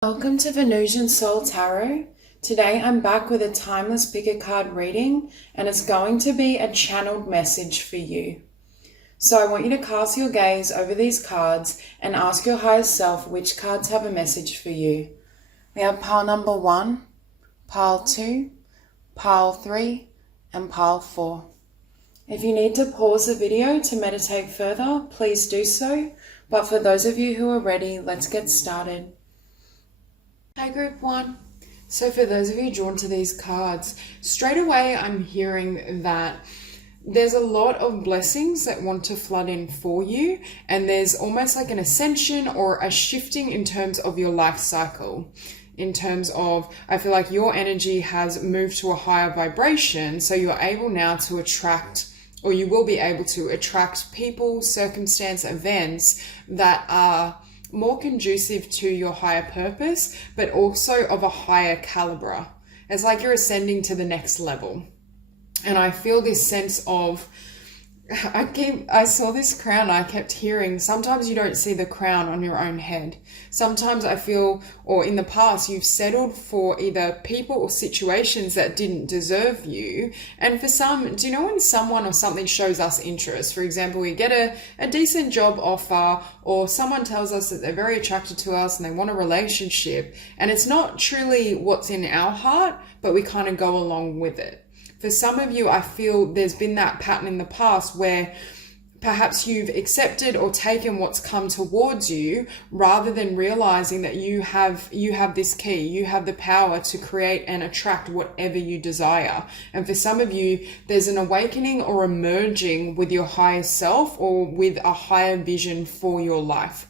Welcome to Venusian Soul Tarot. Today I'm back with a timeless pick a card reading, and it's going to be a channeled message for you. So I want you to cast your gaze over these cards and ask your higher self which cards have a message for you. We have pile number 1, pile 2, pile 3, and pile 4. If you need to pause the video to meditate further, please do so. But for those of you who are ready, let's get started. Hey group 1. So for those of you drawn to these cards, straight away I'm hearing that there's a lot of blessings that want to flood in for you, and there's almost like an ascension or a shifting in terms of your life cycle. In terms of, I feel like your energy has moved to a higher vibration, so you're able now to attract, or you will be able to attract people, circumstance, events that are more conducive to your higher purpose, but also of a higher caliber. It's like you're ascending to the next level. And I feel this sense of, I saw this crown, I kept hearing, sometimes you don't see the crown on your own head. Sometimes I feel, or in the past, you've settled for either people or situations that didn't deserve you. And for some, do you know when someone or something shows us interest? For example, we get a decent job offer, or someone tells us that they're very attracted to us and they want a relationship. And it's not truly what's in our heart, but we kind of go along with it. For some of you, I feel there's been that pattern in the past where perhaps you've accepted or taken what's come towards you rather than realizing that you have this key, you have the power to create and attract whatever you desire. And for some of you, there's an awakening or a merging with your higher self or with a higher vision for your life.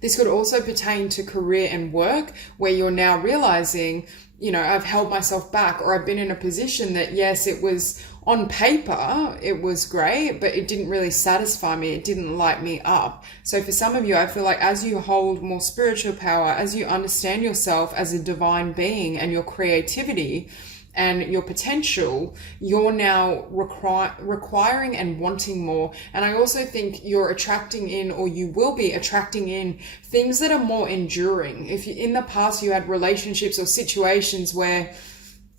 This could also pertain to career and work, where you're now realizing, I've held myself back, or I've been in a position that, yes, it was on paper, it was great, but it didn't really satisfy me. It didn't light me up. So for some of you, I feel like as you hold more spiritual power, as you understand yourself as a divine being and your creativity and your potential, you're now requiring and wanting more. And I also think you're attracting in, or you will be attracting in, things that are more enduring. If you, in the past you had relationships or situations where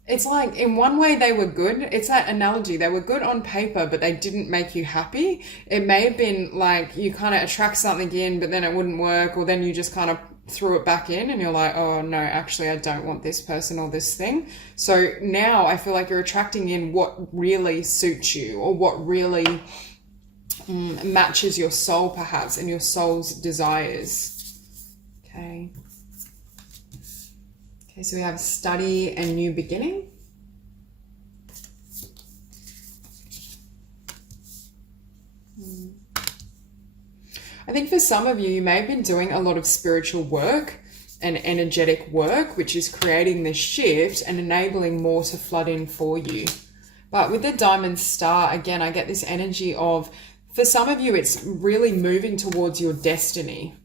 it's like, in one way they were good. It's that analogy. They were good on paper, but they didn't make you happy. It may have been like you kind of attract something in, but then it wouldn't work, or then you just kind of threw it back in and you're like, oh no, actually I don't want this person or this thing. So now I feel like you're attracting in what really suits you, or what really matches your soul perhaps, and your soul's desires. Okay, so we have study and new beginning. I think for some of you, you may have been doing a lot of spiritual work and energetic work, which is creating this shift and enabling more to flood in for you. But with the Diamond Star, again, I get this energy of, for some of you, it's really moving towards your destiny.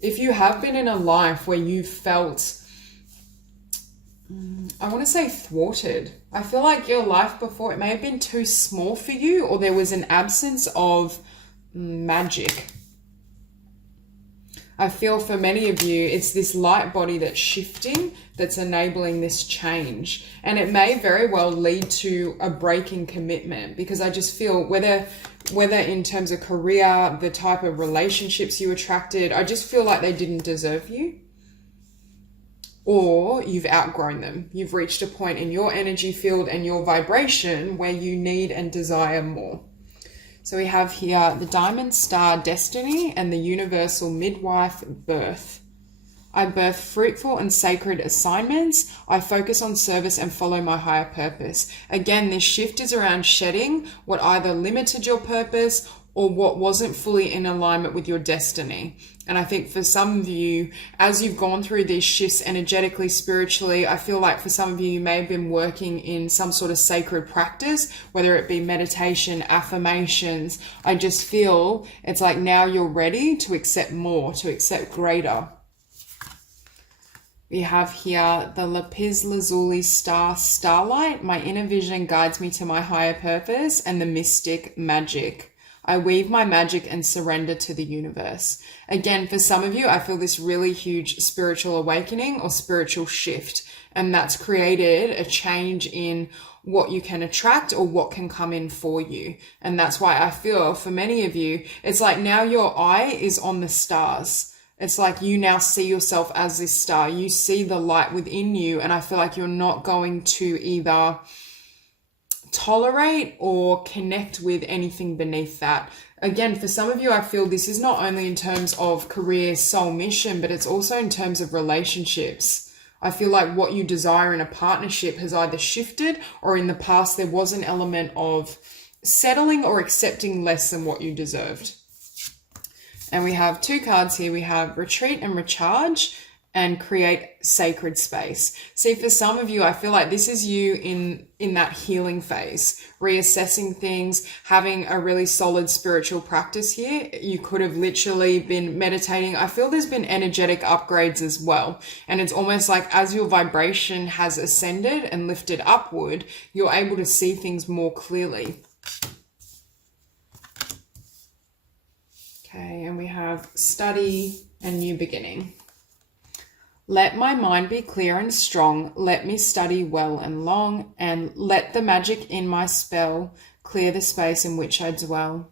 If you have been in a life where you felt, I want to say thwarted. I feel like your life before, it may have been too small for you, or there was an absence of magic. I feel for many of you, it's this light body that's shifting, that's enabling this change. And it may very well lead to a break in commitment, because I just feel whether in terms of career, the type of relationships you attracted, I just feel like they didn't deserve you. Or you've outgrown them. You've reached a point in your energy field and your vibration where you need and desire more. So we have here the Diamond Star Destiny and the Universal Midwife Birth. I birth fruitful and sacred assignments. I focus on service and follow my higher purpose. Again, this shift is around shedding what either limited your purpose or what wasn't fully in alignment with your destiny. And I think for some of you, as you've gone through these shifts energetically, spiritually, I feel like for some of you, you may have been working in some sort of sacred practice, whether it be meditation, affirmations. I just feel it's like now you're ready to accept more, to accept greater. We have here the Lapis Lazuli Starlight. My inner vision guides me to my higher purpose, and the Mystic Magic. I weave my magic and surrender to the universe. Again, for some of you, I feel this really huge spiritual awakening or spiritual shift, and that's created a change in what you can attract or what can come in for you. And that's why I feel for many of you, it's like now your eye is on the stars. It's like you now see yourself as this star. You see the light within you, and I feel like you're not going to either tolerate or connect with anything beneath that. Again, for some of you, I feel this is not only in terms of career, soul mission, but it's also in terms of relationships. I feel like what you desire in a partnership has either shifted, or in the past there was an element of settling or accepting less than what you deserved. And we have 2 cards here. We have retreat and recharge, and create sacred space. See, for some of you, I feel like this is you in that healing phase, reassessing things, having a really solid spiritual practice here. You could have literally been meditating. I feel there's been energetic upgrades as well. And it's almost like as your vibration has ascended and lifted upward, you're able to see things more clearly. Okay, and we have study and new beginning. Let my mind be clear and strong, let me study well and long, and let the magic in my spell clear the space in which I dwell.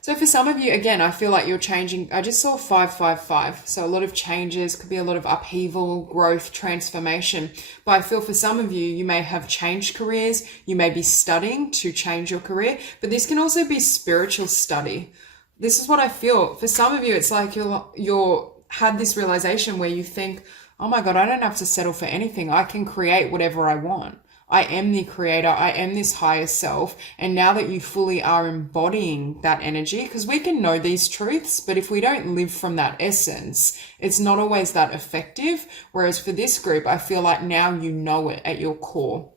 So for some of you, again, I feel like you're changing. I just saw 555. So a lot of changes, could be a lot of upheaval, growth, transformation. But I feel for some of you, you may have changed careers. You may be studying to change your career, but this can also be spiritual study. This is what I feel. For some of you, it's like you're had this realization where you think, oh my God, I don't have to settle for anything. I can create whatever I want. I am the creator. I am this higher self. And now that you fully are embodying that energy, because we can know these truths, but if we don't live from that essence, it's not always that effective. Whereas for this group, I feel like now you know it at your core.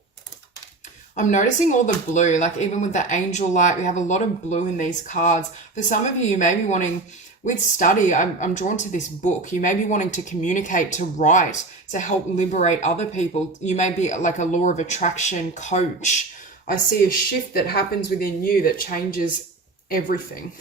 I'm noticing all the blue, like even with the angel light, we have a lot of blue in these cards. For some of you may be wanting, with study, I'm drawn to this book. You may be wanting to communicate, to write, to help liberate other people. You may be like a law of attraction coach. I see a shift that happens within you that changes everything.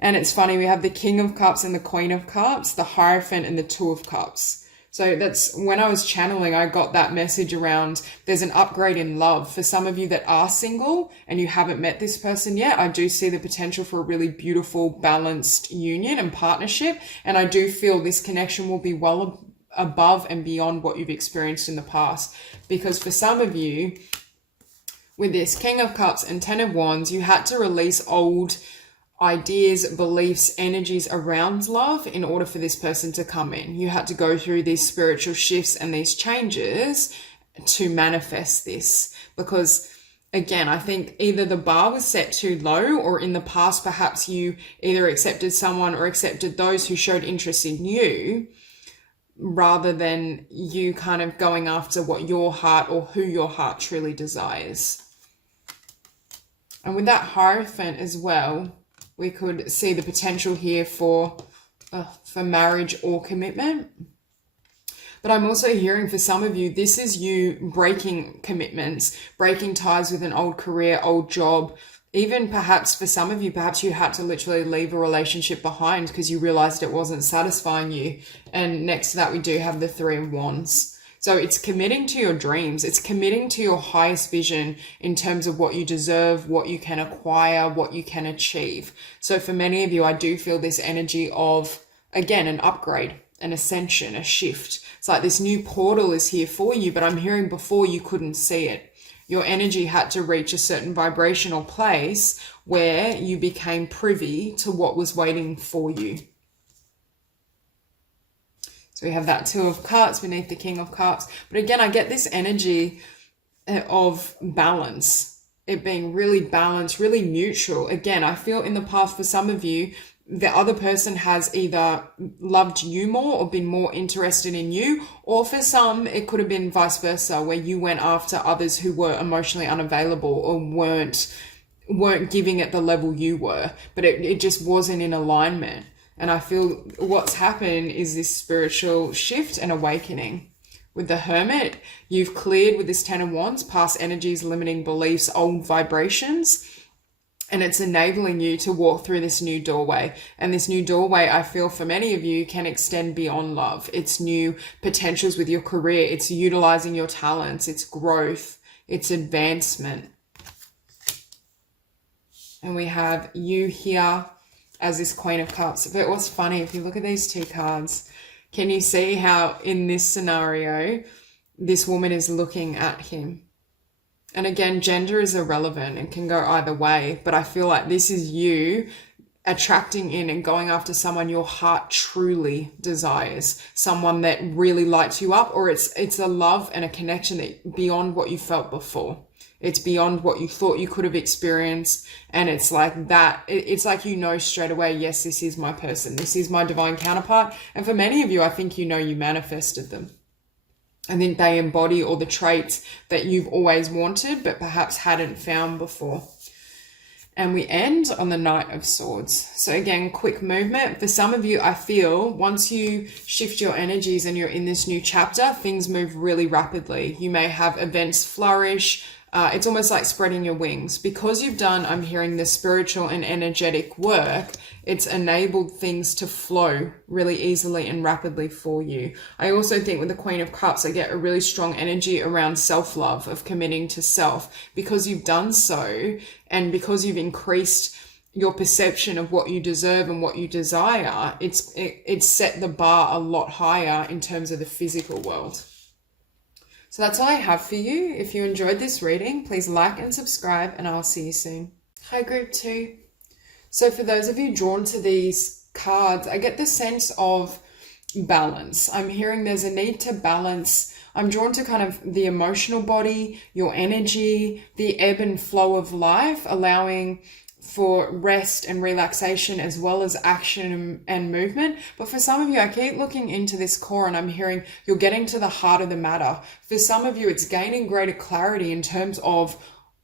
And it's funny, we have the King of Cups and the Queen of Cups, the Hierophant and the Two of Cups. So that's when I was channeling, I got that message around there's an upgrade in love. For some of you that are single and you haven't met this person yet, I do see the potential for a really beautiful, balanced union and partnership. And I do feel this connection will be well above and beyond what you've experienced in the past. Because for some of you, with this King of Cups and Ten of Wands, you had to release old ideas, beliefs, energies around love in order for this person to come in. You had to go through these spiritual shifts and these changes to manifest this, because again, I think either the bar was set too low, or in the past, perhaps you either accepted someone or accepted those who showed interest in you, rather than you kind of going after what your heart or who your heart truly desires. And with that Hierophant as well, we could see the potential here for marriage or commitment. But I'm also hearing for some of you, this is you breaking commitments, breaking ties with an old career, old job. Even perhaps for some of you, perhaps you had to literally leave a relationship behind because you realized it wasn't satisfying you. And next to that, we do have the Three of Wands. So it's committing to your dreams. It's committing to your highest vision in terms of what you deserve, what you can acquire, what you can achieve. So for many of you, I do feel this energy of, again, an upgrade, an ascension, a shift. It's like this new portal is here for you, but I'm hearing before you couldn't see it. Your energy had to reach a certain vibrational place where you became privy to what was waiting for you. So we have that Two of Cups beneath the King of Cups. But again, I get this energy of balance, it being really balanced, really neutral. Again, I feel in the past for some of you, the other person has either loved you more or been more interested in you, or for some, it could have been vice versa, where you went after others who were emotionally unavailable or weren't giving at the level you were, but it just wasn't in alignment. And I feel what's happened is this spiritual shift and awakening. With the Hermit, you've cleared with this Ten of Wands, past energies, limiting beliefs, old vibrations. And it's enabling you to walk through this new doorway. And this new doorway, I feel for many of you, can extend beyond love. It's new potentials with your career. It's utilizing your talents. It's growth. It's advancement. And we have you here as this Queen of Cups. But what's funny, if you look at these two cards, can you see how in this scenario, this woman is looking at him? And again, gender is irrelevant and can go either way, but I feel like this is you attracting in and going after someone your heart truly desires, someone that really lights you up, or it's a love and a connection that beyond what you felt before. It's beyond what you thought you could have experienced, and it's like that. It's like you know straight away, yes, this is my person. This is my divine counterpart. And for many of you, I think you know you manifested them. I think they embody all the traits that you've always wanted, but perhaps hadn't found before. And we end on the Knight of Swords. So again, quick movement. For some of you, I feel once you shift your energies and you're in this new chapter, things move really rapidly. You may have events flourish. It's almost like spreading your wings. Because you've done, I'm hearing, the spiritual and energetic work, it's enabled things to flow really easily and rapidly for you. I also think with the Queen of Cups, I get a really strong energy around self-love, of committing to self. Because you've done so, and because you've increased your perception of what you deserve and what you desire, it's set the bar a lot higher in terms of the physical world. So that's all I have for you. If you enjoyed this reading, please like and subscribe, and I'll see you soon. Hi, Group 2. So for those of you drawn to these cards, I get the sense of balance. I'm hearing there's a need to balance. I'm drawn to kind of the emotional body, your energy, the ebb and flow of life, allowing for rest and relaxation as well as action and movement. But for some of you, I keep looking into this core and I'm hearing you're getting to the heart of the matter. For some of you, it's gaining greater clarity in terms of,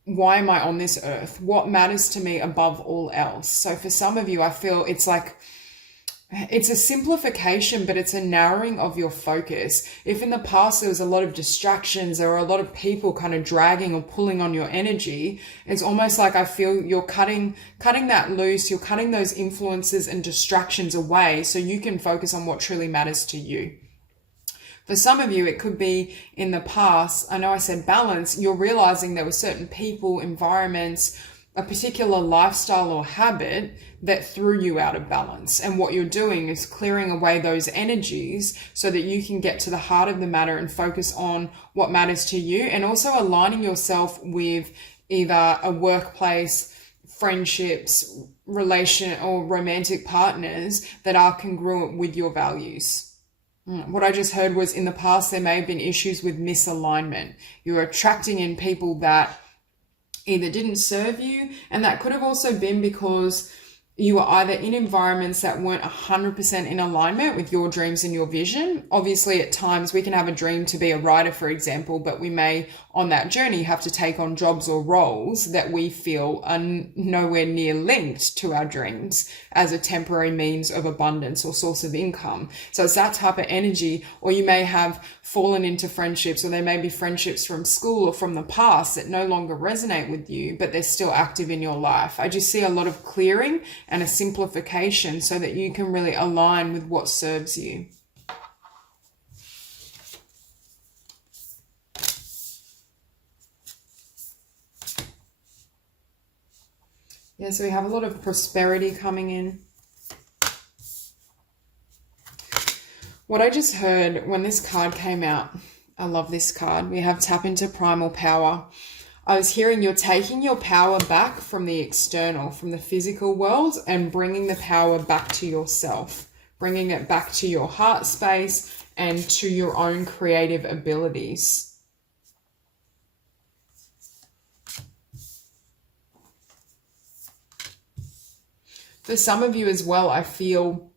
why am I on this earth? What matters to me above all else? So for some of you, I feel it's like, it's a simplification, but it's a narrowing of your focus. If in the past there was a lot of distractions, there were a lot of people kind of dragging or pulling on your energy, it's almost like I feel you're cutting that loose, you're cutting those influences and distractions away so you can focus on what truly matters to you. For some of you, it could be in the past, I know I said balance, you're realizing there were certain people, environments, a particular lifestyle or habit that threw you out of balance. And what you're doing is clearing away those energies so that you can get to the heart of the matter and focus on what matters to you, and also aligning yourself with either a workplace, friendships, relation or romantic partners that are congruent with your values. What I just heard was in the past, there may have been issues with misalignment. You're attracting in people that either didn't serve you, and that could have also been because you were either in environments that weren't 100% in alignment with your dreams and your vision. Obviously, at times we can have a dream to be a writer, for example, but we may, on that journey, have to take on jobs or roles that we feel are nowhere near linked to our dreams as a temporary means of abundance or source of income. So it's that type of energy. Or you may have fallen into friendships, or there may be friendships from school or from the past that no longer resonate with you, but they're still active in your life. I just see a lot of clearing and a simplification so that you can really align with what serves you. Yeah, so we have a lot of prosperity coming in. What I just heard when this card came out, I love this card. We have Tap into Primal Power. I was hearing you're taking your power back from the external, from the physical world, and bringing the power back to yourself, bringing it back to your heart space and to your own creative abilities. For some of you as well, I feel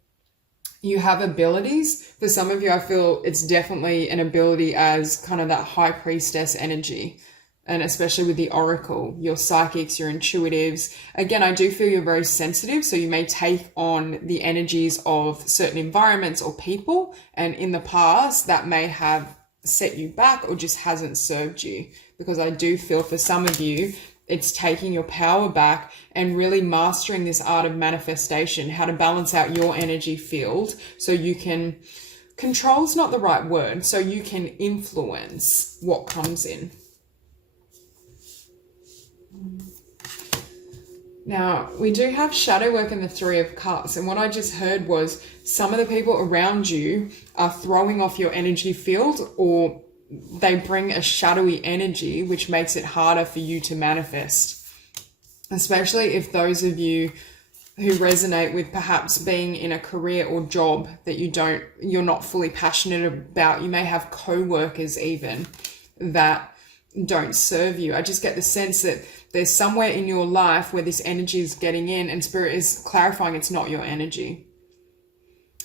you have abilities. For some of you, I feel it's definitely an ability as kind of that high priestess energy. And especially with the oracle, your psychics, your intuitives. Again, I do feel you're very sensitive, so you may take on the energies of certain environments or people, and in the past that may have set you back or just hasn't served you. Because I do feel for some of you, it's taking your power back and really mastering this art of manifestation, how to balance out your energy field so you can, control's not the right word, so you can influence what comes in. Now, we do have shadow work in the Three of Cups, and what I just heard was some of the people around you are throwing off your energy field, or they bring a shadowy energy, which makes it harder for you to manifest. Especially if those of you who resonate with perhaps being in a career or job that you're not fully passionate about. You may have co-workers even that don't serve you. I just get the sense that there's somewhere in your life where this energy is getting in and Spirit is clarifying it's not your energy.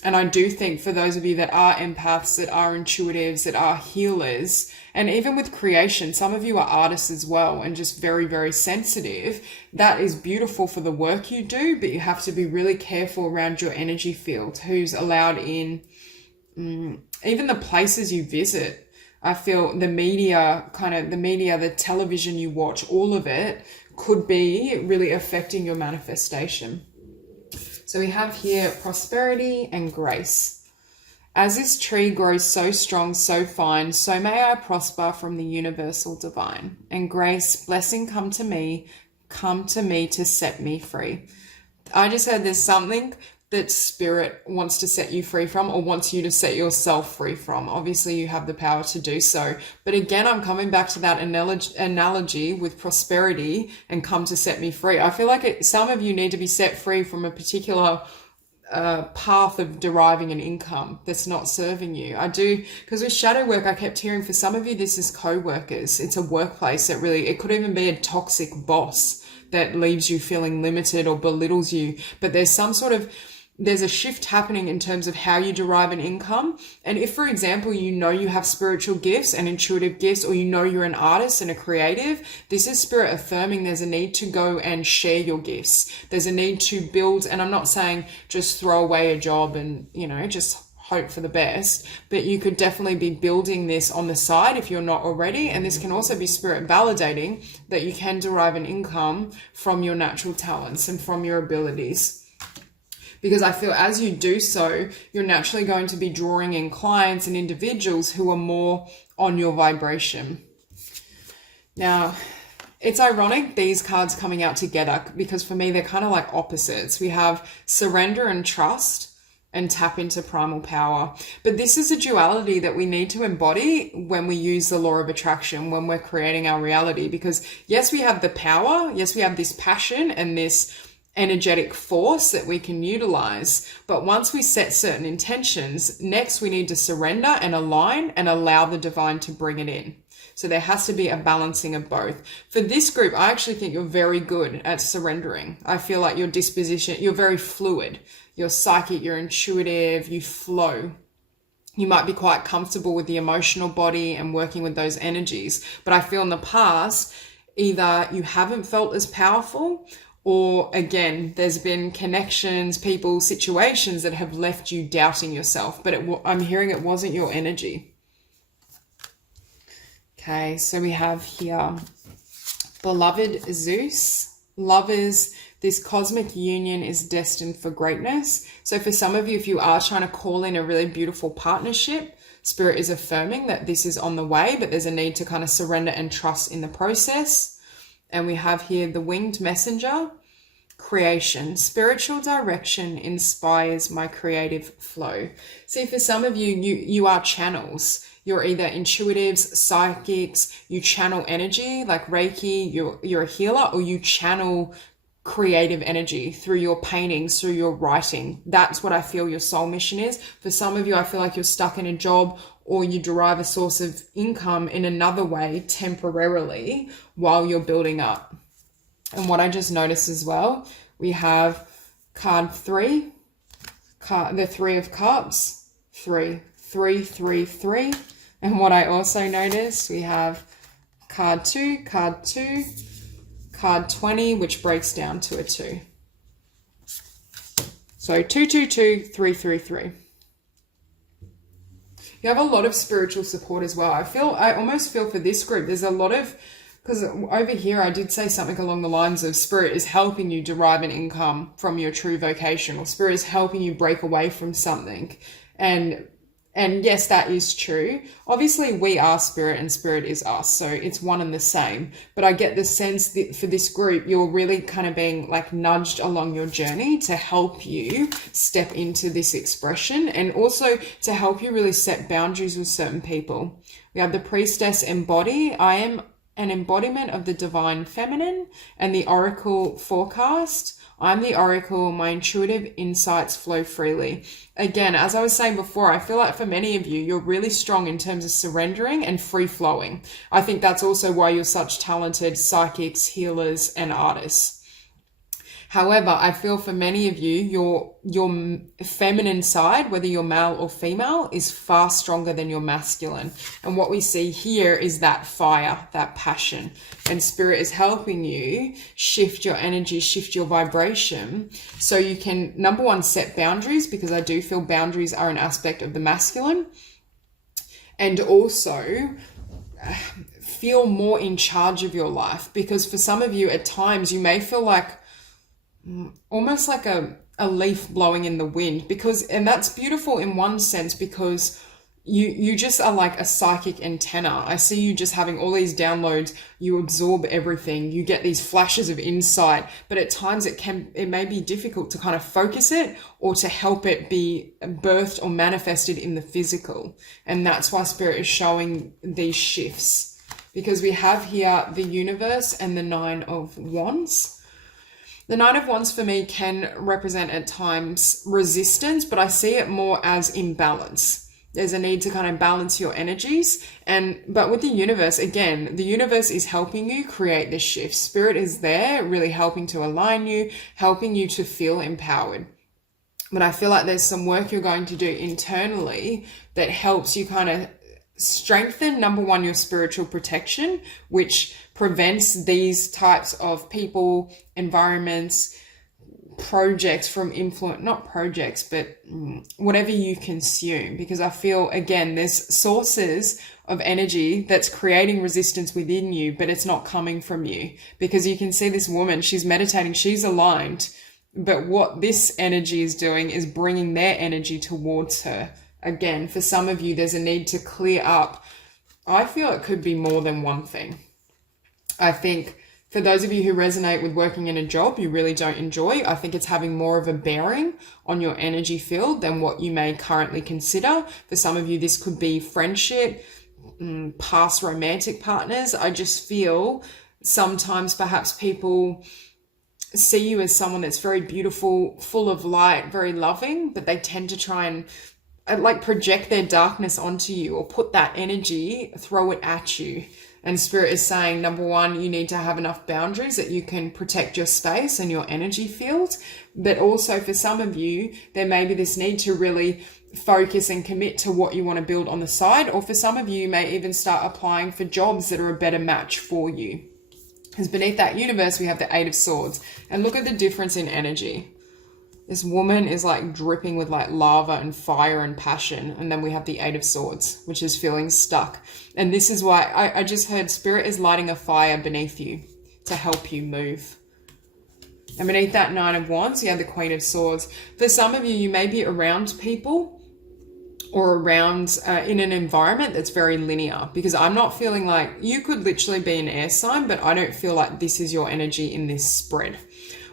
And I do think for those of you that are empaths, that are intuitives, that are healers, and even with creation, some of you are artists as well and just very, very sensitive. That is beautiful for the work you do, but you have to be really careful around your energy field, who's allowed in, even the places you visit. I feel the media, the television you watch, all of it could be really affecting your manifestation. So we have here prosperity and grace. As this tree grows so strong, so fine, so may I prosper from the universal divine. And grace, blessing come to me to set me free. I just heard there's something that Spirit wants to set you free from, or wants you to set yourself free from. Obviously, you have the power to do so. But again, I'm coming back to that analogy with prosperity and come to set me free. I feel like some of you need to be set free from a particular path of deriving an income that's not serving you. I do, because with shadow work, I kept hearing for some of you, this is co-workers. It's a workplace that really, it could even be a toxic boss that leaves you feeling limited or belittles you. But there's a shift happening in terms of how you derive an income. And if, for example, you have spiritual gifts and intuitive gifts, or you're an artist and a creative, this is Spirit affirming there's a need to go and share your gifts. There's a need to build, and I'm not saying just throw away a job and, just hope for the best, but you could definitely be building this on the side if you're not already. And this can also be Spirit validating that you can derive an income from your natural talents and from your abilities. Because I feel as you do so, you're naturally going to be drawing in clients and individuals who are more on your vibration. Now, it's ironic these cards coming out together, because for me, they're kind of like opposites. We have surrender and trust and tap into primal power. But this is a duality that we need to embody when we use the law of attraction, when we're creating our reality. Because yes, we have the power. Yes, we have this passion and this energetic force that we can utilize. But once we set certain intentions, next we need to surrender and align and allow the divine to bring it in. So there has to be a balancing of both. For this group, I actually think you're very good at surrendering. I feel like your disposition, you're very fluid. You're psychic, you're intuitive, you flow. You might be quite comfortable with the emotional body and working with those energies. But I feel in the past, either you haven't felt as powerful, or again, there's been connections, people, situations that have left you doubting yourself. But I'm hearing it wasn't your energy. Okay, so we have here, beloved Zeus, lovers, this cosmic union is destined for greatness. So for some of you, if you are trying to call in a really beautiful partnership, Spirit is affirming that this is on the way, but there's a need to kind of surrender and trust in the process. And we have here the winged messenger, creation, spiritual direction inspires my creative flow. See, for some of you, you are channels. You're either intuitives, psychics, you channel energy like Reiki, you're a healer, or you channel creative energy through your paintings, through your writing. That's what I feel your soul mission is. For some of you, I feel like you're stuck in a job, or you derive a source of income in another way temporarily while you're building up. And what I just noticed as well, we have card 3, the 3 of Cups, 3, 3, 3, 3. And what I also noticed, we have card 2, card 20, which breaks down to a 2. So 2, 2, 2, 3, 3, 3. You have a lot of spiritual support as well. I almost feel for this group, there's a lot of Because over here I did say something along the lines of Spirit is helping you derive an income from your true vocation, or Spirit is helping you break away from something. And yes, that is true. Obviously, we are Spirit and Spirit is us, so it's one and the same. But I get the sense that for this group, you're really kind of being like nudged along your journey to help you step into this expression, and also to help you really set boundaries with certain people. We have the Priestess embody. I am an embodiment of the Divine Feminine, and the Oracle forecast. I'm the Oracle, my intuitive insights flow freely. Again, as I was saying before, I feel like for many of you, you're really strong in terms of surrendering and free flowing. I think that's also why you're such talented psychics, healers, and artists. However, I feel for many of you, your feminine side, whether you're male or female, is far stronger than your masculine. And what we see here is that fire, that passion. And Spirit is helping you shift your energy, shift your vibration, so you can, number one, set boundaries, because I do feel boundaries are an aspect of the masculine. And also feel more in charge of your life, because for some of you at times you may feel like almost like a leaf blowing in the wind, and that's beautiful in one sense, because you just are like a psychic antenna. I see you just having all these downloads, you absorb everything, you get these flashes of insight, but at times it may be difficult to kind of focus it or to help it be birthed or manifested in the physical. And that's why Spirit is showing these shifts, because we have here the Universe and the Nine of Wands. The Nine of Wands for me can represent at times resistance, but I see it more as imbalance. There's a need to kind of balance your energies. But with the Universe, again, the Universe is helping you create this shift. Spirit is there, really helping to align you, helping you to feel empowered. But I feel like there's some work you're going to do internally that helps you kind of strengthen, number one, your spiritual protection, which prevents these types of people, environments, projects from not projects, but whatever you consume. Because I feel, again, there's sources of energy that's creating resistance within you, but it's not coming from you. Because you can see this woman, she's meditating, she's aligned, but what this energy is doing is bringing their energy towards her. Again, for some of you, there's a need to clear up. I feel it could be more than one thing. I think for those of you who resonate with working in a job you really don't enjoy, I think it's having more of a bearing on your energy field than what you may currently consider. For some of you, this could be friendship, past romantic partners. I just feel sometimes perhaps people see you as someone that's very beautiful, full of light, very loving, but they tend to try and like project their darkness onto you, or put that energy, throw it at you. And Spirit is saying, number one, you need to have enough boundaries that you can protect your space and your energy field. But also for some of you, there may be this need to really focus and commit to what you want to build on the side. Or for some of you, you may even start applying for jobs that are a better match for you. Because beneath that Universe, we have the Eight of Swords. And look at the difference in energy. This woman is like dripping with like lava and fire and passion. And then we have the Eight of Swords, which is feeling stuck. And this is why I just heard Spirit is lighting a fire beneath you to help you move. And beneath that Nine of Wands, you have the Queen of Swords. For some of you, you may be around people or around in an environment that's very linear, because I'm not feeling like, you could literally be an air sign, but I don't feel like this is your energy in this spread.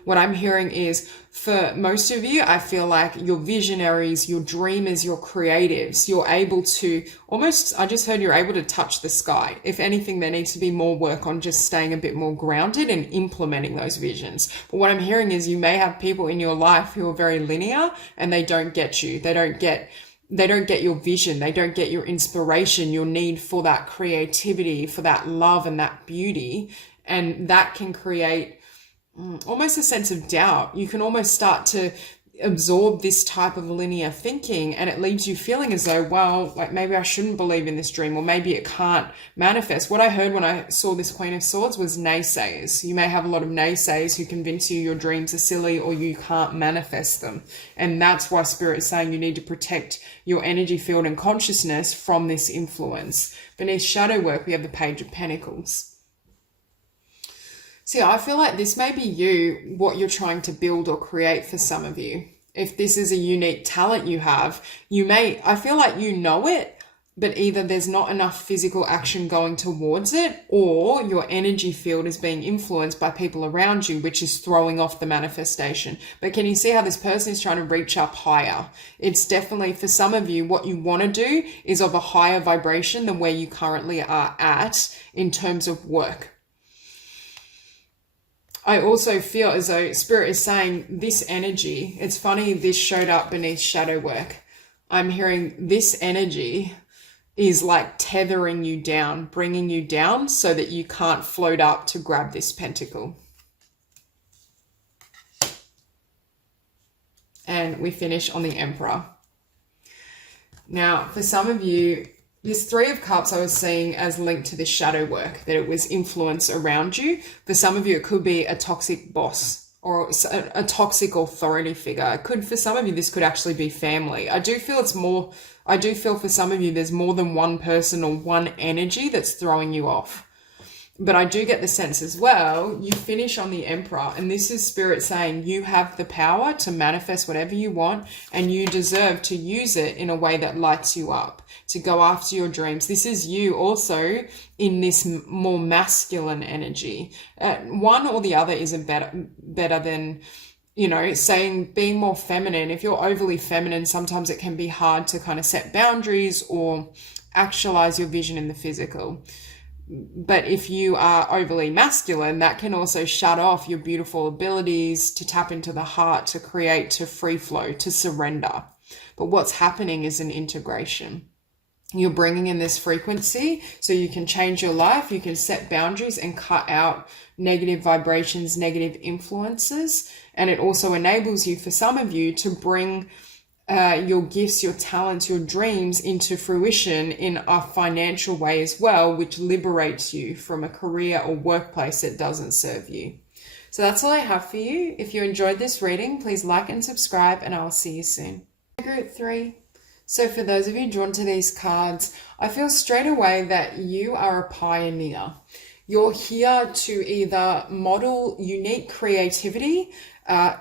What I'm hearing is, for most of you, I feel like you're visionaries, you're dreamers, you're creatives. You're able to almost, I just heard you're able to touch the sky. If anything, there needs to be more work on just staying a bit more grounded and implementing those visions. But what I'm hearing is you may have people in your life who are very linear and they don't get you. They don't get your vision. They don't get your inspiration, your need for that creativity, for that love and that beauty. And that can create almost a sense of doubt. You can almost start to absorb this type of linear thinking, and it leaves you feeling as though, well, like maybe I shouldn't believe in this dream, or maybe it can't manifest. What I heard when I saw this Queen of Swords was naysayers. You may have a lot of naysayers who convince you your dreams are silly or you can't manifest them. And that's why Spirit is saying you need to protect your energy field and consciousness from this influence. Beneath shadow work, we have the Page of Pentacles. See, I feel like this may be you, what you're trying to build or create for some of you. If this is a unique talent you have, I feel like you know it, but either there's not enough physical action going towards it, or your energy field is being influenced by people around you, which is throwing off the manifestation. But can you see how this person is trying to reach up higher? It's definitely, for some of you, what you want to do is of a higher vibration than where you currently are at in terms of work. I also feel as though Spirit is saying this energy, it's funny, this showed up beneath shadow work. I'm hearing this energy is like tethering you down, bringing you down so that you can't float up to grab this pentacle. And we finish on the Emperor. Now, for some of you, this Three of Cups I was seeing as linked to this shadow work, that it was influence around you. For some of you, it could be a toxic boss or a toxic authority figure. For some of you, this could actually be family. I do feel for some of you, there's more than one person or one energy that's throwing you off. But I do get the sense as well, you finish on the Emperor, and this is Spirit saying you have the power to manifest whatever you want, and you deserve to use it in a way that lights you up, to go after your dreams. This is you also in this more masculine energy. One or the other isn't better than, saying being more feminine. If you're overly feminine, sometimes it can be hard to kind of set boundaries or actualize your vision in the physical. But if you are overly masculine, that can also shut off your beautiful abilities to tap into the heart, to create, to free flow, to surrender. But what's happening is an integration. You're bringing in this frequency so you can change your life, you can set boundaries and cut out negative vibrations, negative influences. And it also enables you, for some of you, to bring your gifts, your talents, your dreams into fruition in a financial way as well, which liberates you from a career or workplace that doesn't serve you. So that's all I have for you. If you enjoyed this reading, please like and subscribe, and I'll see you soon. Group 3. So for those of you drawn to these cards, I feel straight away that you are a pioneer. You're here to either model unique creativity.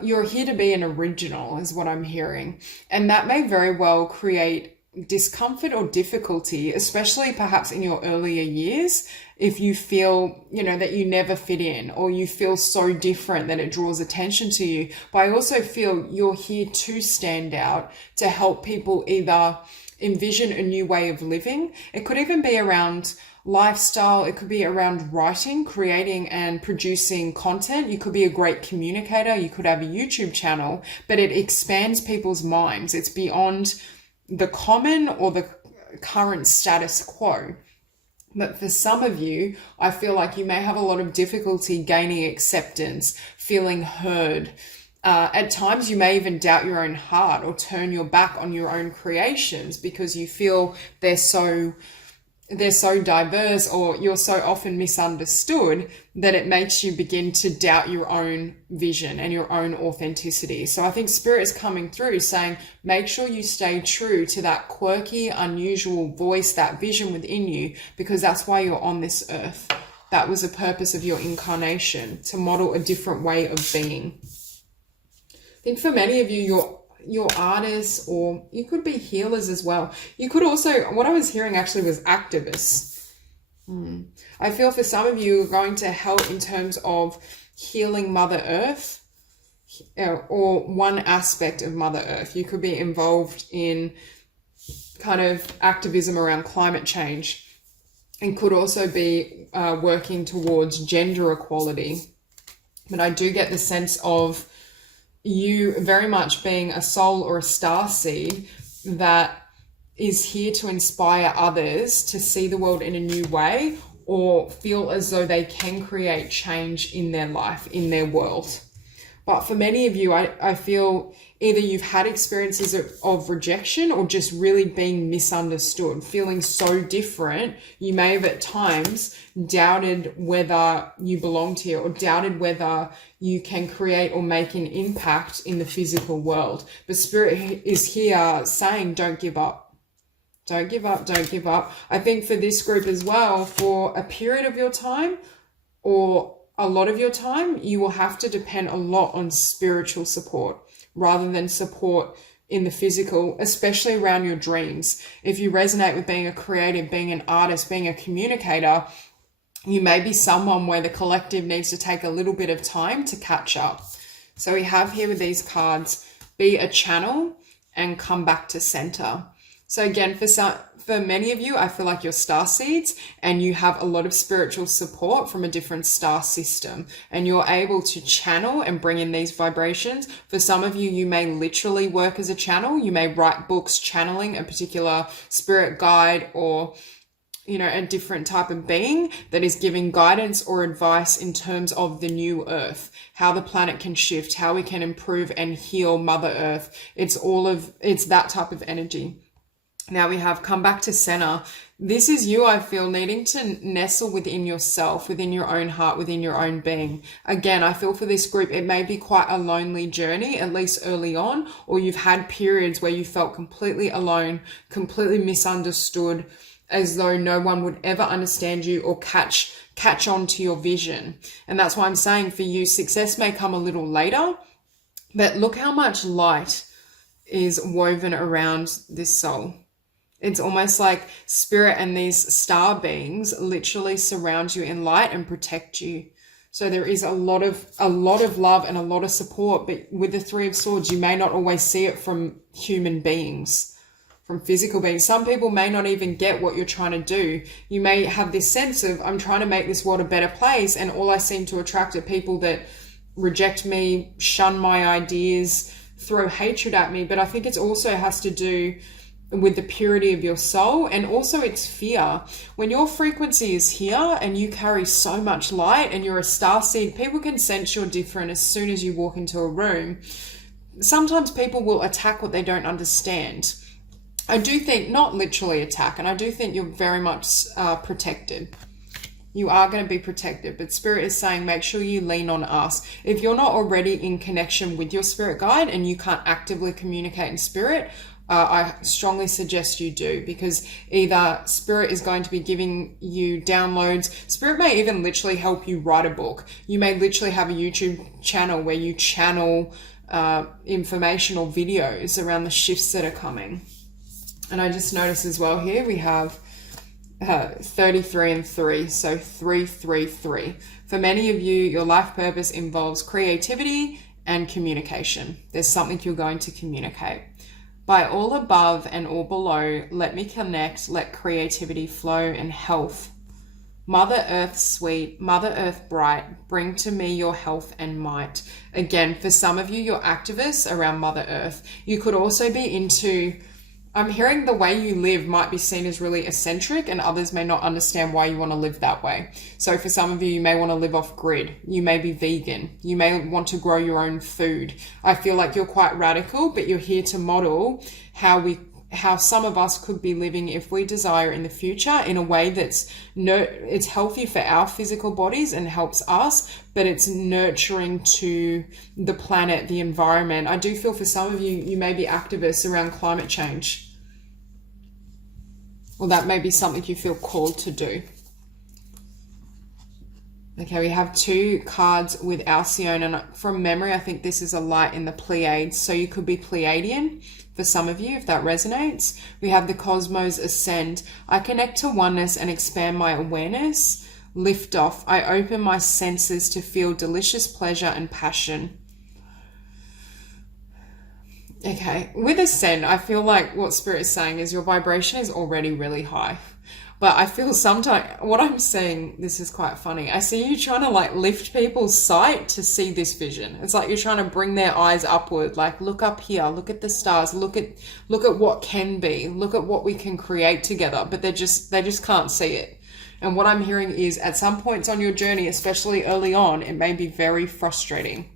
You're here to be an original is what I'm hearing. And that may very well create discomfort or difficulty, especially perhaps in your earlier years, if you feel, that you never fit in, or you feel so different that it draws attention to you. But I also feel you're here to stand out, to help people either envision a new way of living. It could even be around lifestyle. It could be around writing, creating and producing content. You could be a great communicator. You could have a YouTube channel, but it expands people's minds. It's beyond the common or the current status quo. But for some of you, I feel like you may have a lot of difficulty gaining acceptance, feeling heard. At times, you may even doubt your own heart or turn your back on your own creations because you feel they're so diverse, or you're so often misunderstood that it makes you begin to doubt your own vision and your own authenticity. So I think Spirit is coming through saying, make sure you stay true to that quirky, unusual voice, that vision within you, because that's why you're on this earth. That was the purpose of your incarnation, to model a different way of being. I think for many of you, you're artists, or you could be healers as well. You could also, what I was hearing actually was activists. I feel for some of you, you're going to help in terms of healing Mother Earth, or one aspect of Mother Earth. You could be involved in kind of activism around climate change, and could also be working towards gender equality. But I do get the sense of you very much being a soul or a star seed that is here to inspire others to see the world in a new way, or feel as though they can create change in their life, in their world. But for many of you, I feel either you've had experiences of rejection, or just really being misunderstood, feeling so different. You may have at times doubted whether you belonged here, or doubted whether you can create or make an impact in the physical world. But Spirit is here saying, don't give up. Don't give up, don't give up. I think for this group as well, for a period of your time, or a lot of your time, you will have to depend a lot on spiritual support rather than support in the physical, especially around your dreams. If you resonate with being a creative, being an artist, being a communicator, you may be someone where the collective needs to take a little bit of time to catch up. So we have here with these cards, be a channel and come back to center. So again, for many of you, I feel like you're star seeds and you have a lot of spiritual support from a different star system, and you're able to channel and bring in these vibrations. For some of you, you may literally work as a channel. You may write books channeling a particular spirit guide or, you know, a different type of being that is giving guidance or advice in terms of the new earth, how the planet can shift, how we can improve and heal Mother Earth. It's that type of energy. Now we have come back to center. This is you, I feel, needing to nestle within yourself, within your own heart, within your own being. Again, I feel for this group, it may be quite a lonely journey, at least early on, or you've had periods where you felt completely alone, completely misunderstood, as though no one would ever understand you or catch on to your vision. And that's why I'm saying for you, success may come a little later, but look how much light is woven around this soul. It's almost like spirit and these star beings literally surround you in light and protect you. So there is a lot of love and a lot of support, but with the Three of Swords, you may not always see it from human beings, from physical beings. Some people may not even get what you're trying to do. You may have this sense of, I'm trying to make this world a better place, and all I seem to attract are people that reject me, shun my ideas, throw hatred at me. But I think it also has to do with the purity of your soul, and also it's fear. When your frequency is here and you carry so much light and you're a star seed, people can sense you're different as soon as you walk into a room. Sometimes people will attack what they don't understand. I do think, not literally attack, and I do think you're very much protected. You are going to be protected, but Spirit is saying make sure you lean on us. If you're not already in connection with your spirit guide and you can't actively communicate in spirit, I strongly suggest you do, because either Spirit is going to be giving you downloads. Spirit may even literally help you write a book. You may literally have a YouTube channel where you channel informational videos around the shifts that are coming. And I just noticed as well here we have 33 and 3, so 333. For many of you, your life purpose involves creativity and communication. There's something you're going to communicate. By all above and all below, let me connect, let creativity flow and health. Mother Earth sweet, Mother Earth bright, bring to me your health and might. Again, for some of you, you're activists around Mother Earth. You could also be into, I'm hearing the way you live might be seen as really eccentric, and others may not understand why you want to live that way. So for some of you, you may want to live off grid. You may be vegan. You may want to grow your own food. I feel like you're quite radical, but you're here to model how some of us could be living if we desire in the future in a way that's it's healthy for our physical bodies and helps us, but it's nurturing to the planet, the environment. I do feel for some of you, you may be activists around climate change. Or that may be something you feel called to do. Okay, we have 2 cards with Alcyone, and from memory, I think this is a light in the Pleiades. So you could be Pleiadian for some of you, if that resonates. We have the Cosmos Ascend. I connect to oneness and expand my awareness. Lift off. I open my senses to feel delicious pleasure and passion. Okay, with Ascend, I feel like what Spirit is saying is your vibration is already really high. But I feel sometimes, what I'm seeing, this is quite funny. I see you trying to like lift people's sight to see this vision. It's like you're trying to bring their eyes upward, like look up here, look at the stars, look at what can be, look at what we can create together, but they just can't see it. And what I'm hearing is at some points on your journey, especially early on, it may be very frustrating.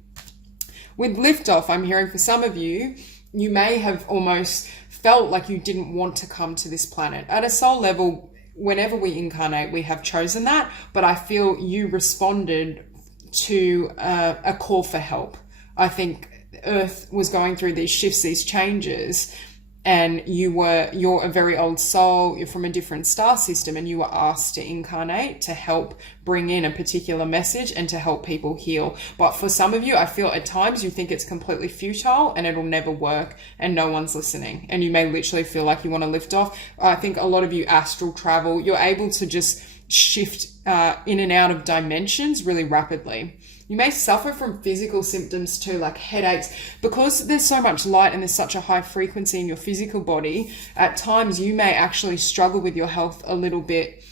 With liftoff, I'm hearing for some of you, you may have almost felt like you didn't want to come to this planet. At a soul level, whenever we incarnate, we have chosen that, but I feel you responded to a call for help. I think Earth was going through these shifts, these changes, and you're a very old soul, you're from a different star system, and you were asked to incarnate to help bring in a particular message and to help people heal. But for some of you, I feel at times you think it's completely futile and it'll never work and no one's listening, and you may literally feel like you want to lift off. I think a lot of you astral travel, you're able to just shift in and out of dimensions really rapidly. You may suffer from physical symptoms too, like headaches, because there's so much light and there's such a high frequency in your physical body. At times you may actually struggle with your health a little bit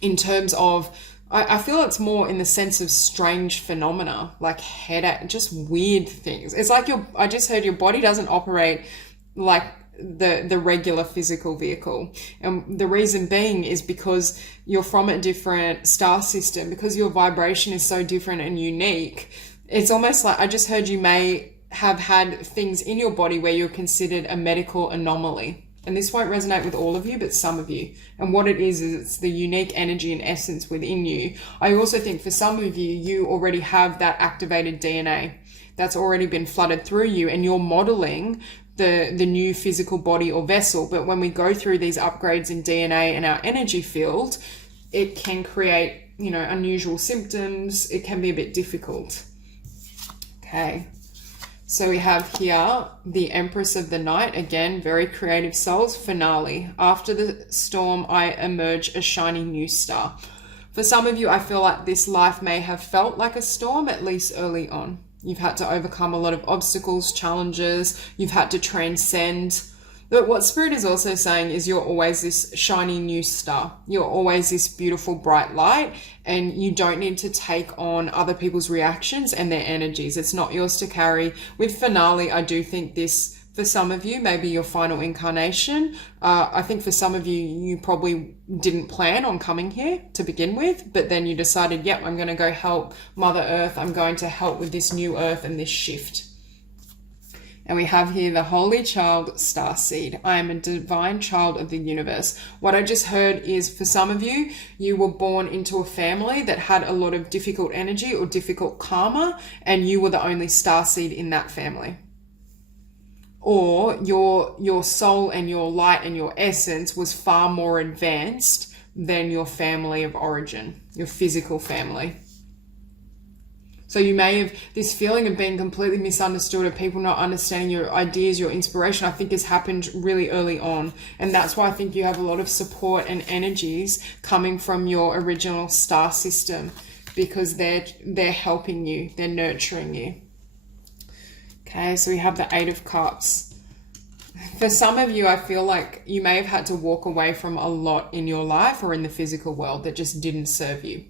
in terms of, I feel it's more in the sense of strange phenomena, like headache, just weird things. It's like I just heard your body doesn't operate like the regular physical vehicle, and the reason being is because you're from a different star system, because your vibration is so different and unique. It's almost like I just heard you may have had things in your body where you're considered a medical anomaly, and this won't resonate with all of you, but some of you. And what it is it's the unique energy and essence within you. I also think for some of you, you already have that activated DNA that's already been flooded through you, and you're modeling the new physical body or vessel. But when we go through these upgrades in DNA and our energy field, it can create, unusual symptoms. It can be a bit difficult. Okay. So we have here the Empress of the Night. Again, very creative souls. Finale. After the storm, I emerge a shiny new star. For some of you, I feel like this life may have felt like a storm, at least early on. You've had to overcome a lot of obstacles, challenges. You've had to transcend. But what Spirit is also saying is you're always this shiny new star. You're always this beautiful, bright light, and you don't need to take on other people's reactions and their energies. It's not yours to carry. With Finale, I do think this, for some of you, maybe your final incarnation. I think for some of you, you probably didn't plan on coming here to begin with, but then you decided, yep, I'm going to go help Mother Earth. I'm going to help with this new Earth and this shift. And we have here the Holy Child Starseed. I am a divine child of the universe. What I just heard is for some of you, you were born into a family that had a lot of difficult energy or difficult karma, and you were the only starseed in that family. Or your soul and your light and your essence was far more advanced than your family of origin, your physical family. So you may have this feeling of being completely misunderstood, of people not understanding your ideas, your inspiration, I think has happened really early on. And that's why I think you have a lot of support and energies coming from your original star system, because they're helping you, they're nurturing you. Okay, so we have the Eight of Cups. For some of you, I feel like you may have had to walk away from a lot in your life or in the physical world that just didn't serve you.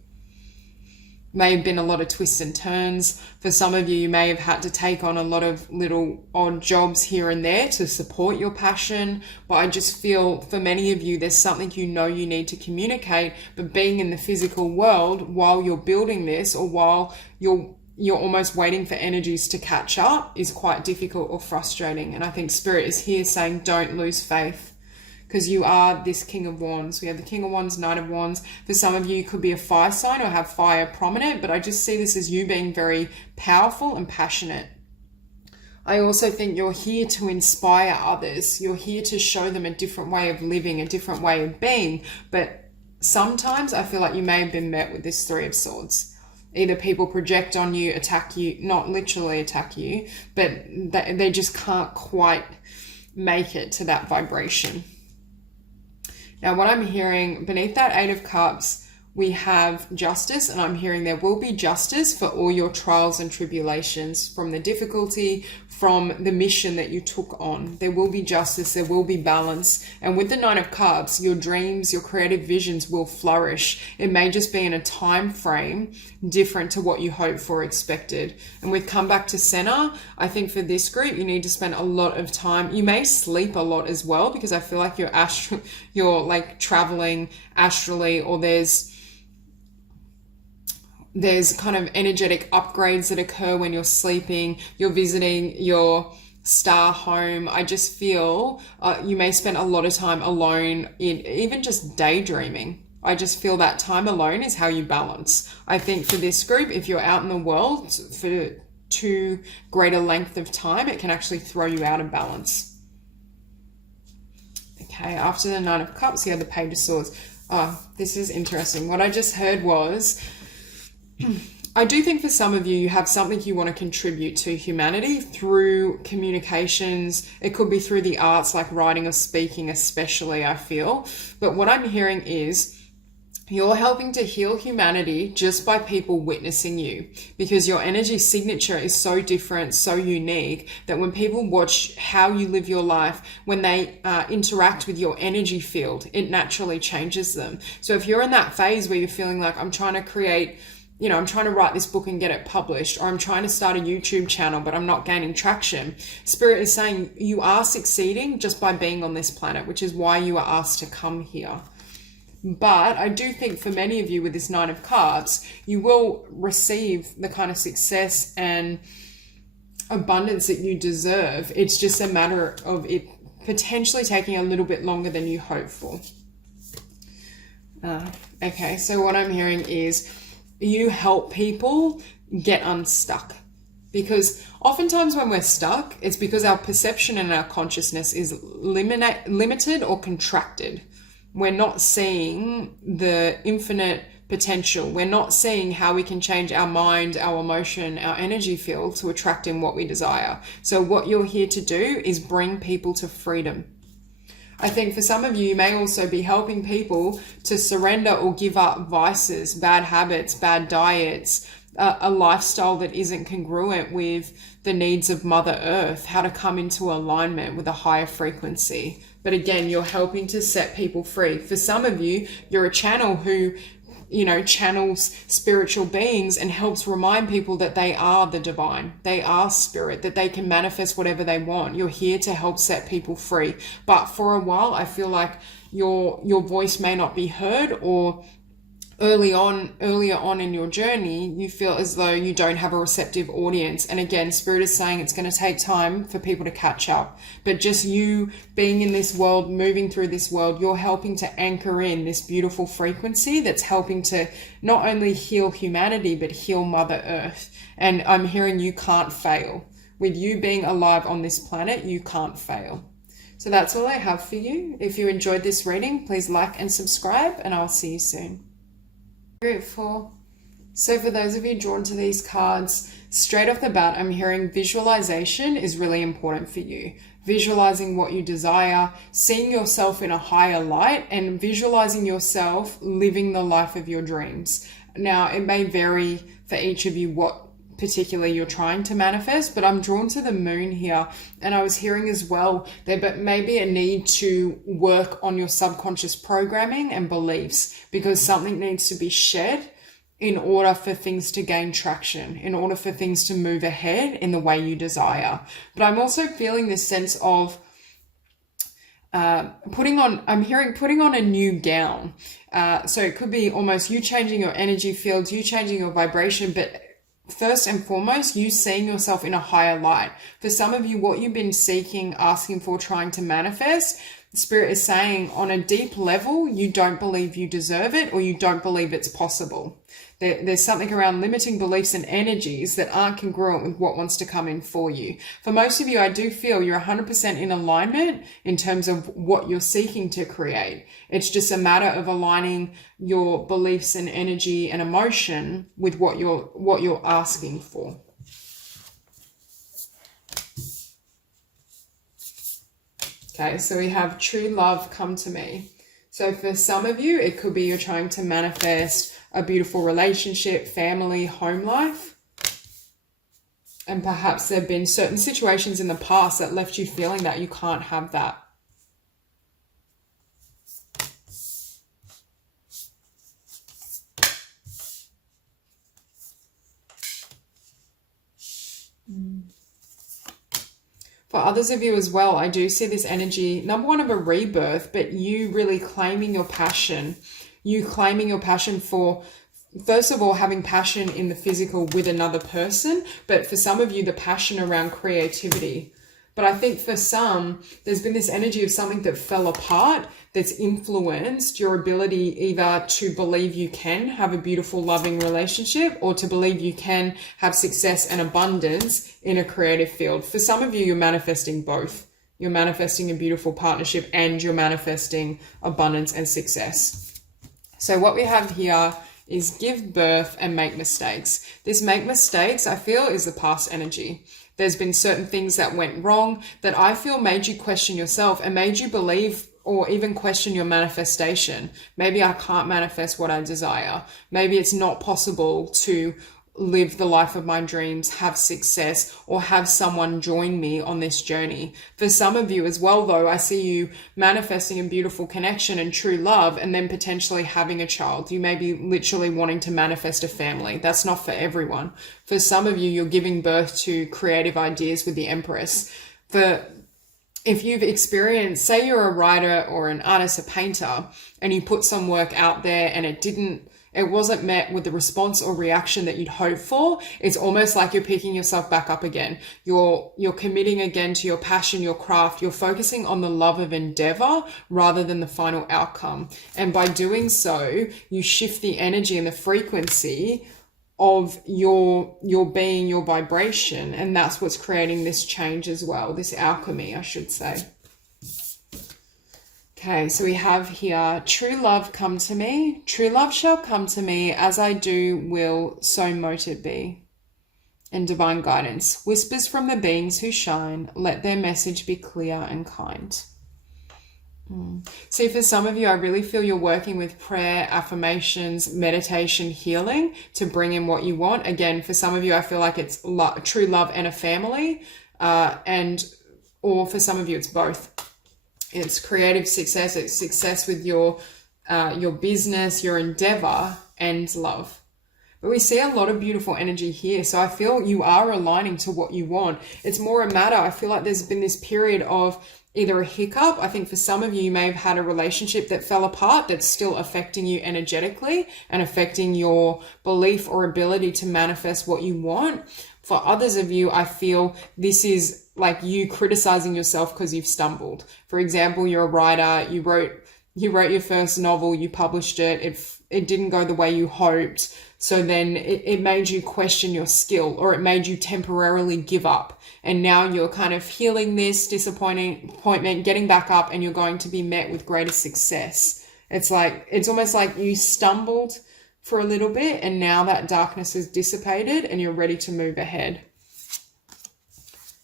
May have been a lot of twists and turns. For some of you, you may have had to take on a lot of little odd jobs here and there to support your passion. But I just feel for many of you, there's something you need to communicate, but being in the physical world while you're building this, or while you're almost waiting for energies to catch up, is quite difficult or frustrating. And I think Spirit is here saying, don't lose faith, because you are this King of Wands. We have the King of Wands, Knight of Wands. For some of you, you could be a fire sign or have fire prominent, but I just see this as you being very powerful and passionate. I also think you're here to inspire others. You're here to show them a different way of living, a different way of being. But sometimes I feel like you may have been met with this Three of Swords. Either people project on you, attack you, not literally attack you, but they just can't quite make it to that vibration. Now, what I'm hearing beneath that Eight of Cups, we have justice, and I'm hearing there will be justice for all your trials and tribulations, from the difficulty, from the mission that you took on. There will be justice, there will be balance. And with the Nine of Cups, your dreams, your creative visions will flourish. It may just be in a time frame different to what you hoped for, expected. And we've come back to center. I think for this group, you need to spend a lot of time. You may sleep a lot as well, because I feel like you're like traveling astrally, or there's kind of energetic upgrades that occur when you're sleeping, you're visiting your star home. I just feel you may spend a lot of time alone, in even just daydreaming. I just feel that time alone is how you balance. I think for this group, if you're out in the world for too great a length of time, it can actually throw you out of balance. Okay, after the Nine of Cups, you have the Page of Swords. Oh, this is interesting. What I just heard was, I do think for some of you, you have something you want to contribute to humanity through communications. It could be through the arts, like writing or speaking especially, I feel. But what I'm hearing is you're helping to heal humanity just by people witnessing you, because your energy signature is so different, so unique, that when people watch how you live your life, when they interact with your energy field, it naturally changes them. So if you're in that phase where you're feeling like, I'm trying to create, you know, I'm trying to write this book and get it published, or I'm trying to start a YouTube channel, but I'm not gaining traction, Spirit is saying you are succeeding just by being on this planet, which is why you are asked to come here. But I do think for many of you with this Nine of Cups, you will receive the kind of success and abundance that you deserve. It's just a matter of it potentially taking a little bit longer than you hope for. Okay, so what I'm hearing is you help people get unstuck. Because oftentimes when we're stuck, it's because our perception and our consciousness is limited or contracted. We're not seeing the infinite potential. We're not seeing how we can change our mind, our emotion, our energy field to attract in what we desire. So what you're here to do is bring people to freedom. I think for some of you, you may also be helping people to surrender or give up vices, bad habits, bad diets, a lifestyle that isn't congruent with the needs of Mother Earth, how to come into alignment with a higher frequency. But again, you're helping to set people free. For some of you, you're a channel who, you know, channels spiritual beings and helps remind people that they are the divine. They are spirit, that they can manifest whatever they want. You're here to help set people free. But for a while, I feel like your voice may not be heard, or earlier on in your journey, you feel as though you don't have a receptive audience. And again, Spirit is saying it's going to take time for people to catch up. But just you being in this world, moving through this world, you're helping to anchor in this beautiful frequency that's helping to not only heal humanity, but heal Mother Earth. And I'm hearing you can't fail. With you being alive on this planet, you can't fail. So that's all I have for you. If you enjoyed this reading, please like and subscribe, and I'll see you soon. Beautiful. So for those of you drawn to these cards, straight off the bat, I'm hearing visualization is really important for you. Visualizing what you desire, seeing yourself in a higher light, and visualizing yourself living the life of your dreams. Now, it may vary for each of you what particularly you're trying to manifest, but I'm drawn to the moon here, and I was hearing as well there may be a need to work on your subconscious programming and beliefs, because something needs to be shed in order for things to gain traction, in order for things to move ahead in the way you desire. But I'm also feeling this sense of putting on a new gown. So it could be almost you changing your energy fields, you changing your vibration, but first and foremost, you seeing yourself in a higher light. For some of you, what you've been seeking, asking for, trying to manifest, Spirit is saying on a deep level, you don't believe you deserve it, or you don't believe it's possible. There's something around limiting beliefs and energies that aren't congruent with what wants to come in for you. For most of you, I do feel you're 100% in alignment in terms of what you're seeking to create. It's just a matter of aligning your beliefs and energy and emotion with what you're asking for. Okay, so we have true love come to me. So for some of you, it could be you're trying to manifest a beautiful relationship, family, home life. And perhaps there have been certain situations in the past that left you feeling that you can't have that. For others of you as well, I do see this energy, number one, of a rebirth, but you really claiming your passion. You claiming your passion for, first of all, having passion in the physical with another person, but for some of you, the passion around creativity. But I think for some, there's been this energy of something that fell apart that's influenced your ability either to believe you can have a beautiful, loving relationship, or to believe you can have success and abundance in a creative field. For some of you, you're manifesting both. You're manifesting a beautiful partnership, and you're manifesting abundance and success. So what we have here is give birth and make mistakes. This make mistakes, I feel, is the past energy. There's been certain things that went wrong that I feel made you question yourself and made you believe or even question your manifestation. Maybe I can't manifest what I desire. Maybe it's not possible to live the life of my dreams, have success, or have someone join me on this journey. For some of you as well, though, I see you manifesting a beautiful connection and true love, and then potentially having a child. You may be literally wanting to manifest a family. That's not for everyone. For some of you, you're giving birth to creative ideas with the Empress. If you've experienced, say you're a writer or an artist, a painter, and you put some work out there and it wasn't met with the response or reaction that you'd hoped for, it's almost like you're picking yourself back up again. You're committing again to your passion, your craft. You're focusing on the love of endeavor rather than the final outcome. And by doing so, you shift the energy and the frequency of your being, your vibration. And that's what's creating this change as well, this alchemy, I should say. Okay, so we have here, true love come to me. True love shall come to me, as I do will, so mote it be. And divine guidance, whispers from the beings who shine, let their message be clear and kind. See, for some of you, I really feel you're working with prayer, affirmations, meditation, healing to bring in what you want. Again, for some of you, I feel like it's true love and a family, or for some of you, it's both. It's creative success, it's success with your business, your endeavor, and love. But we see a lot of beautiful energy here. So I feel you are aligning to what you want. It's more a matter, I feel like there's been this period of either a hiccup. I think for some of you, you may have had a relationship that fell apart that's still affecting you energetically and affecting your belief or ability to manifest what you want. For others of you, I feel this is like you criticizing yourself because you've stumbled. For example, you're a writer, you wrote your first novel, you published it, it didn't go the way you hoped. So then it made you question your skill, or it made you temporarily give up. And now you're kind of healing this disappointment, getting back up, and you're going to be met with greater success. It's almost like you stumbled for a little bit, and now that darkness is dissipated and you're ready to move ahead.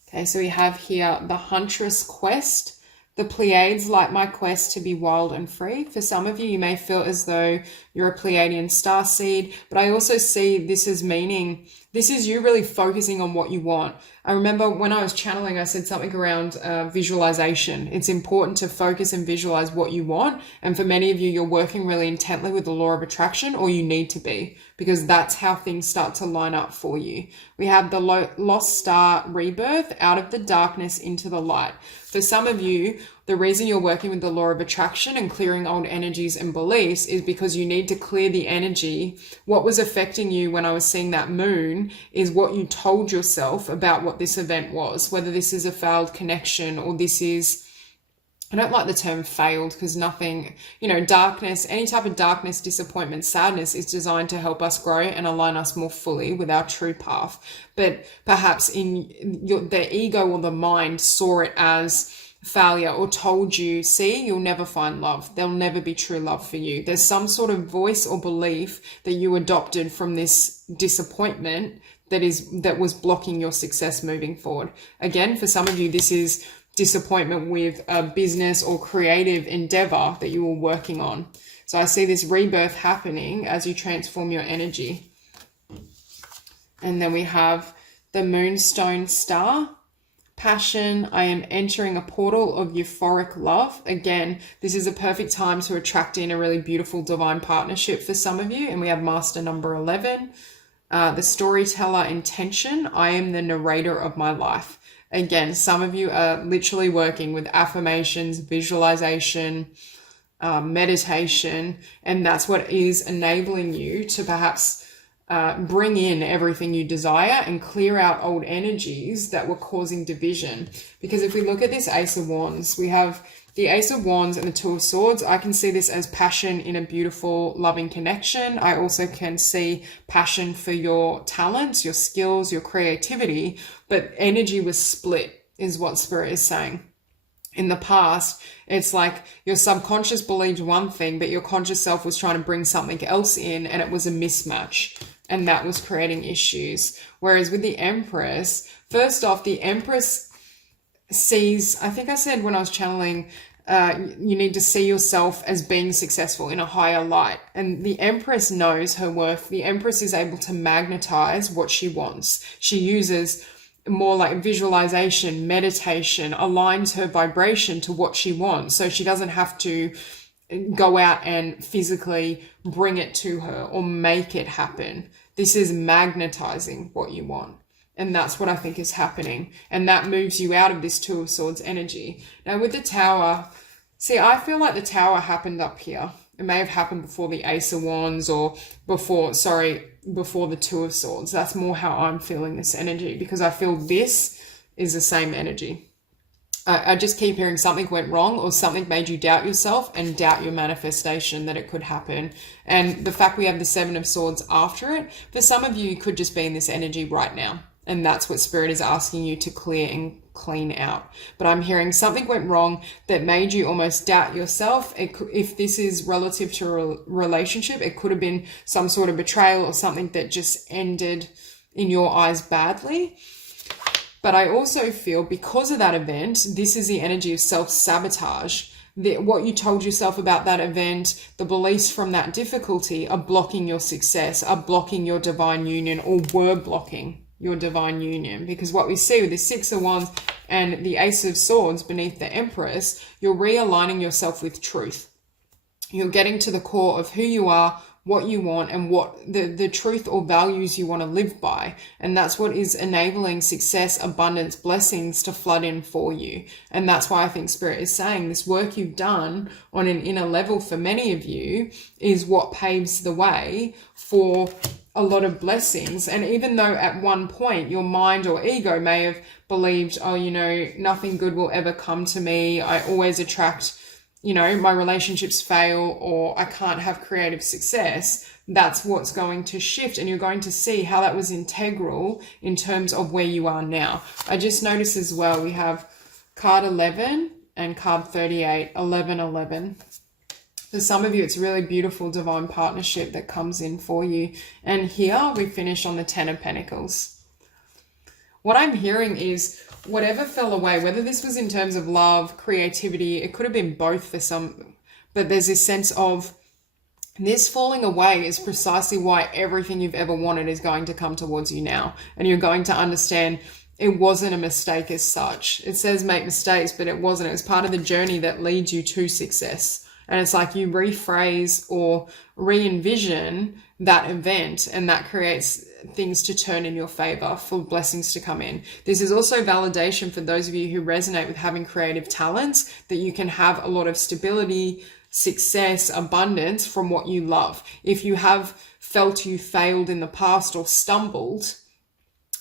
Okay, so we have here the Huntress Quest. The Pleiades light my quest to be wild and free. For some of you, you may feel as though you're a Pleiadian starseed, but I also see this as meaning, this is you really focusing on what you want. I remember when I was channeling, I said something around visualization. It's important to focus and visualize what you want. And for many of you, you're working really intently with the law of attraction, or you need to be, because that's how things start to line up for you. We have the lost star rebirth, out of the darkness into the light. For some of you, the reason you're working with the law of attraction and clearing old energies and beliefs is because you need to clear the energy. What was affecting you when I was seeing that moon is what you told yourself about what this event was, whether this is a failed connection or this is, I don't like the term failed, because nothing, darkness, any type of darkness, disappointment, sadness is designed to help us grow and align us more fully with our true path. But perhaps the ego or the mind saw it as failure, or told you, see, you'll never find love. There'll never be true love for you. There's some sort of voice or belief that you adopted from this disappointment that was blocking your success moving forward. Again, for some of you, this is disappointment with a business or creative endeavor that you were working on. So I see this rebirth happening as you transform your energy. And then we have the Moonstone star. Passion, I am entering a portal of euphoric love. Again, this is a perfect time to attract in a really beautiful divine partnership for some of you. And we have master number 11. The storyteller intention, I am the narrator of my life. Again, some of you are literally working with affirmations, visualization, meditation, and that's what is enabling you to perhaps bring in everything you desire and clear out old energies that were causing division. Because if we look at this Ace of Wands, we have the Ace of Wands and the Two of Swords. I can see this as passion in a beautiful, loving connection. I also can see passion for your talents, your skills, your creativity, but energy was split is what Spirit is saying. in the past, it's like your subconscious believed one thing, but your conscious self was trying to bring something else in, and it was a mismatch, and that was creating issues. Whereas with the Empress, first off, the Empress sees, I think I said when I was channeling, you need to see yourself as being successful in a higher light. And the Empress knows her worth. The Empress is able to magnetize what she wants. She uses more like visualization, meditation, aligns her vibration to what she wants. So she doesn't have to go out and physically bring it to her or make it happen. This is magnetizing what you want. And that's what I think is happening. And that moves you out of this Two of Swords energy. Now with the Tower, see, I feel like the Tower happened up here. It may have happened before the Ace of Wands or before the Two of Swords. That's more how I'm feeling this energy, because I feel this is the same energy. I just keep hearing something went wrong or something made you doubt yourself and doubt your manifestation that it could happen. And the fact we have the Seven of Swords after it, for some of you could just be in this energy right now. And that's what Spirit is asking you to clear and clean out. But I'm hearing something went wrong that made you almost doubt yourself. If this is relative to a relationship, it could have been some sort of betrayal or something that just ended in your eyes badly. But I also feel because of that event, this is the energy of self-sabotage. What you told yourself about that event, the beliefs from that difficulty are blocking your success, are blocking your divine union, or were blocking your divine union. Because what we see with the Six of Wands and the Ace of Swords beneath the Empress, you're realigning yourself with truth. You're getting to the core of who you are, what you want, and what the truth or values you want to live by. And that's what is enabling success, abundance, blessings to flood in for you. And that's why I think Spirit is saying this work you've done on an inner level for many of you is what paves the way for a lot of blessings. And even though at one point your mind or ego may have believed, oh, you know, nothing good will ever come to me, I always attract, you know, my relationships fail, or I can't have creative success, that's what's going to shift. And you're going to see how that was integral in terms of where you are now. I just noticed as well, we have card 11 and card 38, 11, 11. For some of you, it's a really beautiful divine partnership that comes in for you. And here we finish on the Ten of Pentacles. What I'm hearing is whatever fell away, whether this was in terms of love, creativity, it could have been both for some, but there's this sense of this falling away is precisely why everything you've ever wanted is going to come towards you now. And you're going to understand it wasn't a mistake as such. It says make mistakes, but it wasn't. It was part of the journey that leads you to success. And it's like you rephrase or re-envision that event, and that creates things to turn in your favor, for blessings to come in. This is also validation for those of you who resonate with having creative talents, that you can have a lot of stability, success, abundance from what you love. If you have felt you failed in the past or stumbled,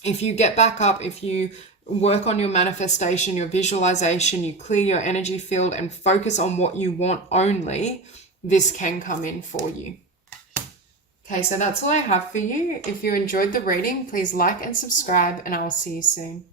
if you get back up, if you work on your manifestation, your visualization, you clear your energy field and focus on what you want only, this can come in for you. Okay, so that's all I have for you. If you enjoyed the reading, please like and subscribe, and I will see you soon.